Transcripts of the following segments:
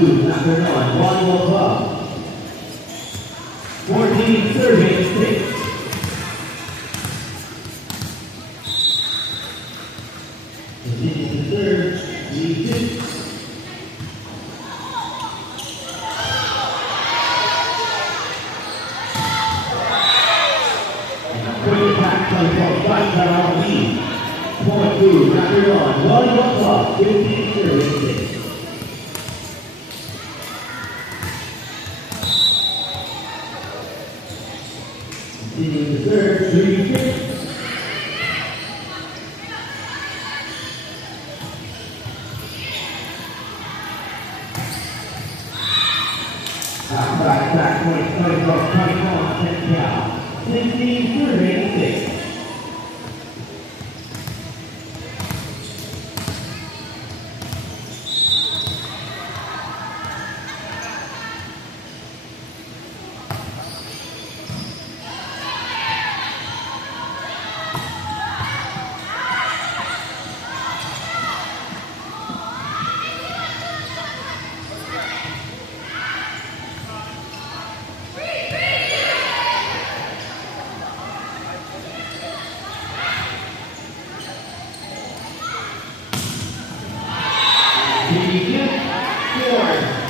2, number 1, Volleyball Club. 14 serving 6. Continues to serve, G6. Quick attack comes from fight by our lead. Point 2, number 1, Volleyball Club, 15 serving 6. Continuing to serve, 3-6. Back point coming from 21, 10 count. 16 serving 6.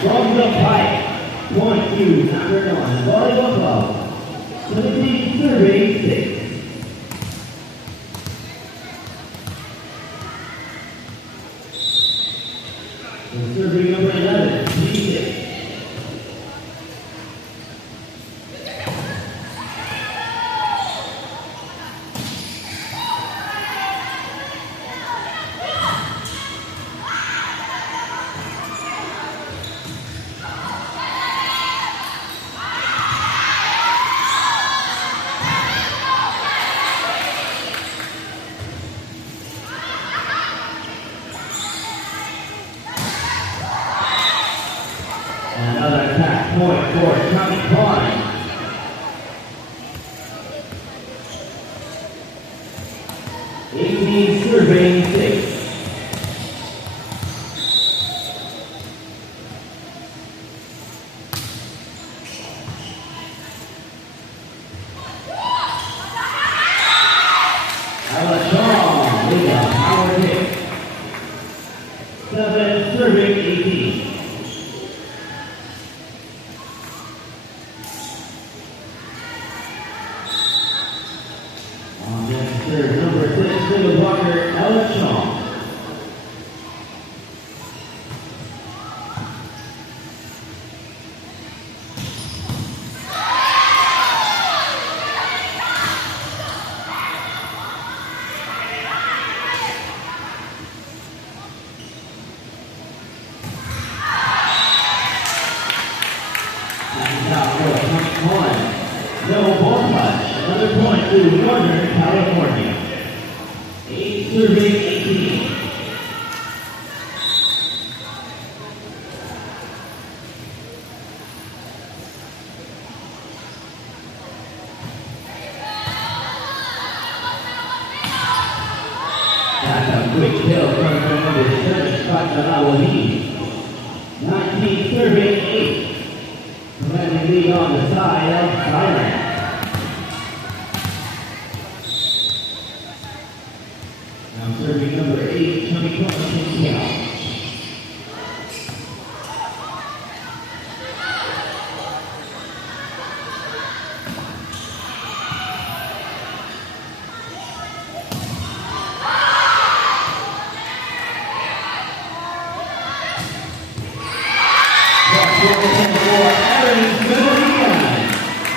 From the pipe, point 2, number 1, Volleyball Club, 17 serving 6. And serving number 11, G6. Another attack point for Tommy Klein. Serving 6. Alashon with a power kick. 7 serving 18. Serve number 6, single blocker, Alashon. No ball touch. Another point to Northern California. 8 serving 18. That's a quick kill from number 7, Fatima. 19 serving 8. Commanding lead on the side of Thailand. Now serving number 8, Tommy Klein.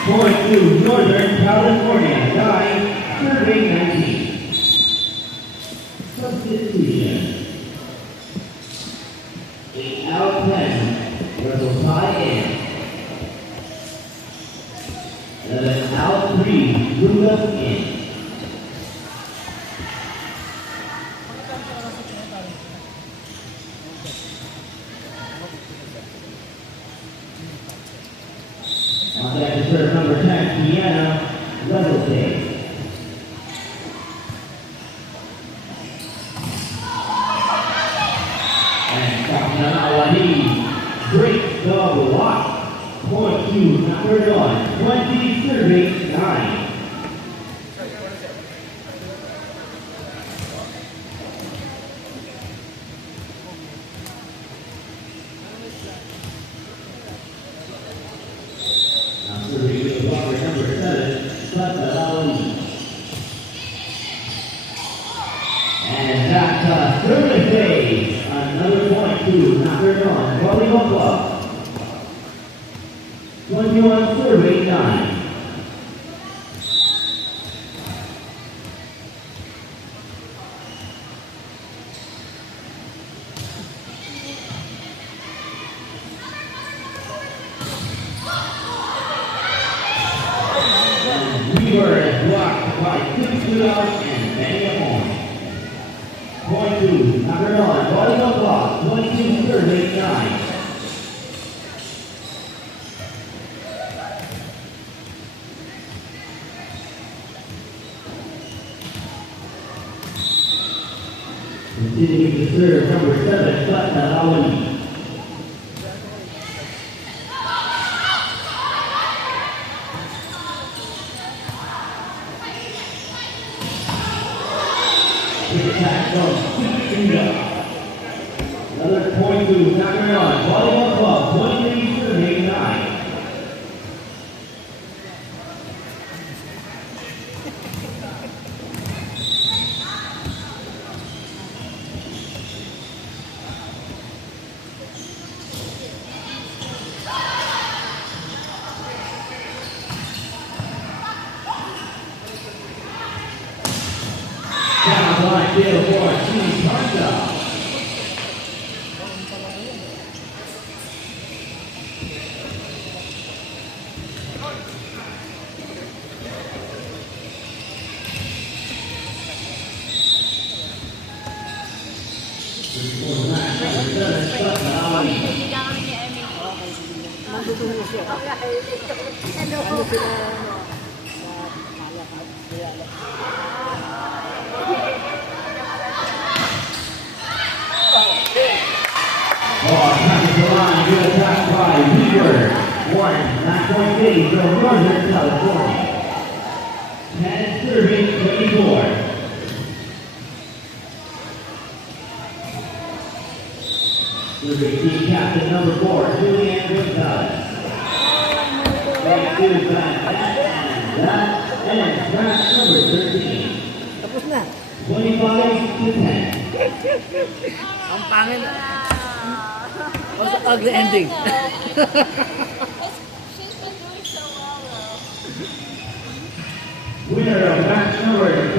Point to Northern California, 9, serving 19. Substitution. 8 out 10, Rebel tie in. 11 out 3, Rudolph in. On deck to serve number 10, Deanna Levelday. And Fatima Wahid breaks the block. Point to number 1, 20 serving 9. Now serving with the blocker number 7, Santa Ali. And that's a service save. Another point to number 1, Volleyball Club. 21 serving 9. Weaver is blocked by 2 shootouts and many a point. Point to number 1, Volleyball Club, 22 serving 9. Continuing to serve number 7, Santa Ali. Attack from Suzuka. Another point to number 1, Volleyball Club, 23 serving 9. Down line field for Team Tonga. Ball comes to the line, good attack by Weaver. 1 9-point from Northern California. 10 serving 24. Serving team captain number 4, Julianne Gonzalez. Thank you, that ends match number 13. Tapos na. 25 to 10. Ang pangin. What's the ugly ending? She's been doing so well though. Winner of match number